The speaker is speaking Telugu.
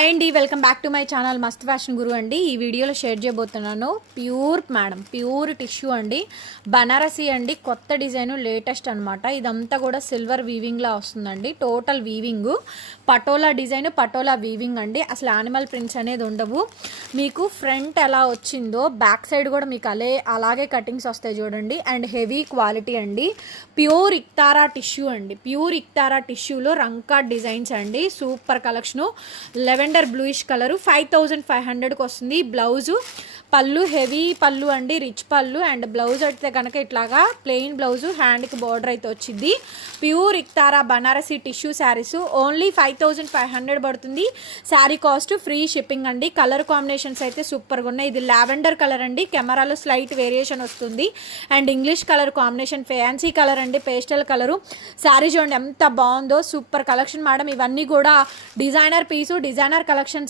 హాయ్ అండి, welcome back to my channel మస్త్ ఫ్యాషన్ గురు అండి. ఈ వీడియోలో షేర్ చేయబోతున్నాను ప్యూర్ టిష్యూ అండి, బనారసి అండి, కొత్త డిజైన్ లేటెస్ట్ అనమాట. ఇదంతా కూడా సిల్వర్ వీవింగ్లా వస్తుందండి. Total weaving patola design, patola weaving అండి. అసలు యానిమల్ ప్రింట్స్ అనేది ఉండవు. మీకు ఫ్రంట్ ఎలా వచ్చిందో బ్యాక్ సైడ్ కూడా మీకు అలాగే కటింగ్స్ వస్తాయి చూడండి. అండ్ హెవీ క్వాలిటీ అండి. ప్యూర్ ఇక్తారా టిష్యూ అండి. ప్యూర్ ఇక్తారా టిష్యూలో రంకా డిజైన్స్ అండి. Super collection. Lavender bluish colour 5500కి వస్తుంది. బ్లౌజు పళ్ళు హెవీ పళ్ళు అండి, రిచ్ పళ్ళు. అండ్ బ్లౌజ్ అయితే కనుక ఇట్లాగా ప్లెయిన్ బ్లౌజు, హ్యాండ్కి బార్డర్ అయితే వచ్చింది. ప్యూర్ ఇక్తారా బనారసి టిష్యూ శారీస్ ఓన్లీ 5500 పడుతుంది. శారీ కాస్ట్ ఫ్రీ షిప్పింగ్ అండి. కలర్ కాంబినేషన్స్ అయితే సూపర్గా ఉన్నాయి. ఇది లావెండర్ కలర్ అండి, కెమెరాలో స్లైట్ వేరియేషన్ వస్తుంది. And English colour combination, fancy colour అండి, పేస్టల్ కలరు. శారీ చూడండి ఎంత బాగుందో, సూపర్ కలెక్షన్ మేడం. ఇవన్నీ కూడా డిజైనర్ పీసు, డిజైనర్ కలెక్షన్స్